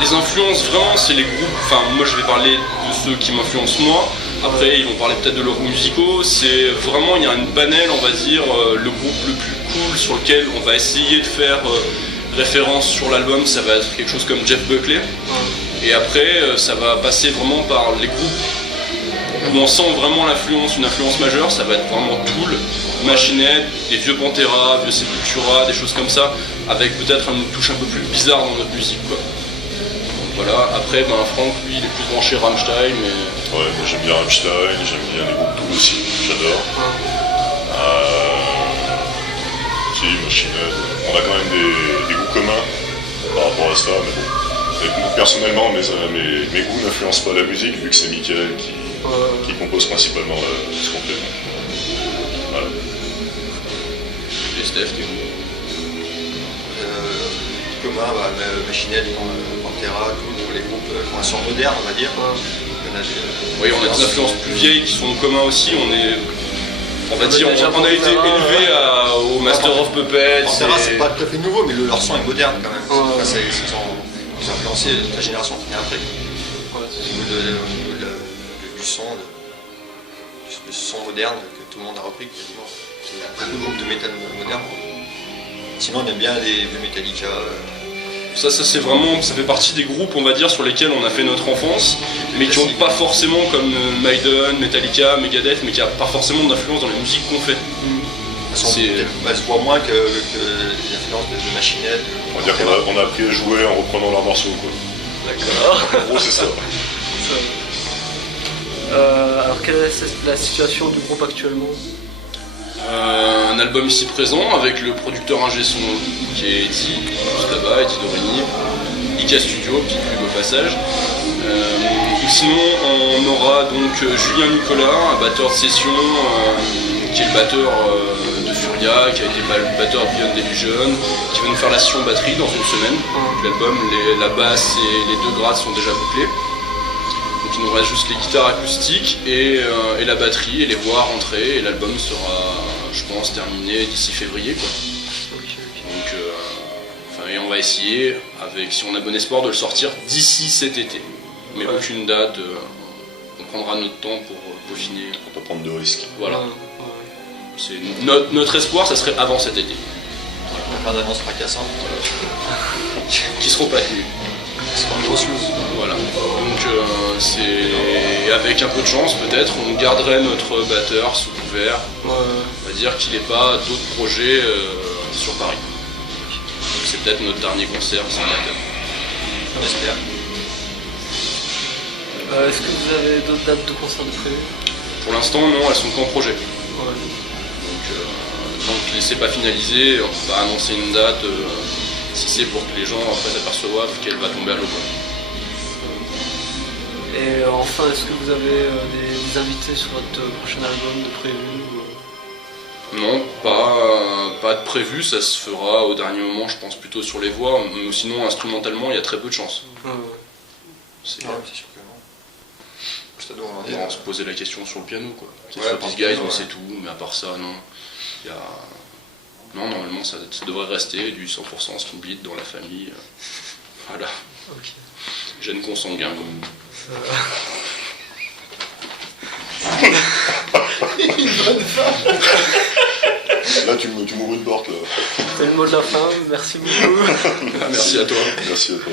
Les influences, vraiment, c'est les groupes. Enfin, moi je vais parler de ceux qui m'influencent moi. Après, ils vont parler peut-être de leurs goûts musicaux. C'est vraiment, il y a une panel, on va dire, le groupe le plus cool sur lequel on va essayer de faire référence sur l'album, ça va être quelque chose comme Jeff Buckley. Et après, ça va passer vraiment par les groupes où on sent vraiment l'influence, une influence majeure. Ça va être vraiment Tool, Machine Head, des vieux Pantera, vieux Sepultura, des choses comme ça, avec peut-être une touche un peu plus bizarre dans notre musique, quoi. Voilà, après Franck lui il est plus branché Rammstein mais... Ouais, moi j'aime bien Rammstein, j'aime bien les groupes Tool aussi, j'adore. Si, Machine Head, on a quand même des goûts communs par rapport à ça, mais bon. Et personnellement, mes goûts n'influencent pas la musique vu que c'est Mickaël qui compose principalement ce qu'on fait. Voilà. Et Steph, t'es où? Commun, Machine Head, Pantera, tous les groupes qui sont modernes, on va dire. Oui, on a des influences plus vieilles qui sont en commun aussi. On a été élevé au Master of Puppets. Pantera, c'est pas tout à fait nouveau, mais leur son est moderne quand même. Ils ont influencé la génération qui vient après. Du son moderne que tout le monde a repris quasiment. C'est un groupe de métal moderne. Sinon, on aime bien les Metallica. Ça c'est vraiment, ça fait partie des groupes, on va dire, sur lesquels on a fait notre enfance, mais qui n'ont pas forcément, comme Maiden, Metallica, Megadeth, mais qui n'ont pas forcément d'influence dans la musique qu'on fait. Se voit moins que les influences de Machine Head. On va dire qu'on a appris à jouer en reprenant leurs morceaux, quoi. D'accord. En gros, c'est ça. Alors, quelle est la situation du groupe actuellement? Un album ici présent avec le producteur ingé son qui est Eddie, juste là-bas, Eddie Dorigny, Ika Studio, petite pub au passage. Sinon on aura donc Julien Nicolas, un batteur de session qui est le batteur de Furia, qui a été le batteur de Beyond Delusion, qui va nous faire la session batterie dans une semaine. L'album, la basse et les 2 grades sont déjà bouclés. Donc il nous reste juste les guitares acoustiques et la batterie et les voix à rentrer et l'album sera, je pense, terminé d'ici février, quoi. Donc et on va essayer, si on a bon espoir, de le sortir d'ici cet été. Mais aucune date, on prendra notre temps pour peaufiner. Pour pas prendre de risques. Voilà. C'est notre espoir, ça serait avant cet été. On va faire d'annonces fracassantes. Qui seront pas tenues. C'est pas une grosse loose. Voilà, donc c'est avec un peu de chance peut-être, on garderait notre batteur sous couvert. On va dire qu'il n'ait pas d'autres projets sur Paris. Donc c'est peut-être notre dernier concert sans batteur. On espère. Est-ce que vous avez d'autres dates de concert de prévues? Pour l'instant non, elles sont qu'en projet. Donc tant que c'est pas finalisé, on va annoncer une date si c'est pour que les gens après s'aperçoivent qu'elle va tomber à l'eau. Et enfin, est-ce que vous avez des invités sur votre prochain album de prévu? Non, pas de prévu, ça se fera au dernier moment, je pense plutôt sur les voix, mais sinon instrumentalement il y a très peu de chance. C'est sûr que non. On se posait la question sur le piano, quoi. C'est Ouais, This Guys, on sait tout, mais à part ça, non. Non, normalement ça devrait rester du 100% Skin Beat dans la famille. Voilà. Okay. Gène consanguin. Là, tu m'ouvres une porte, là. C'est le mot de la fin, merci beaucoup. Merci à toi. Merci à toi.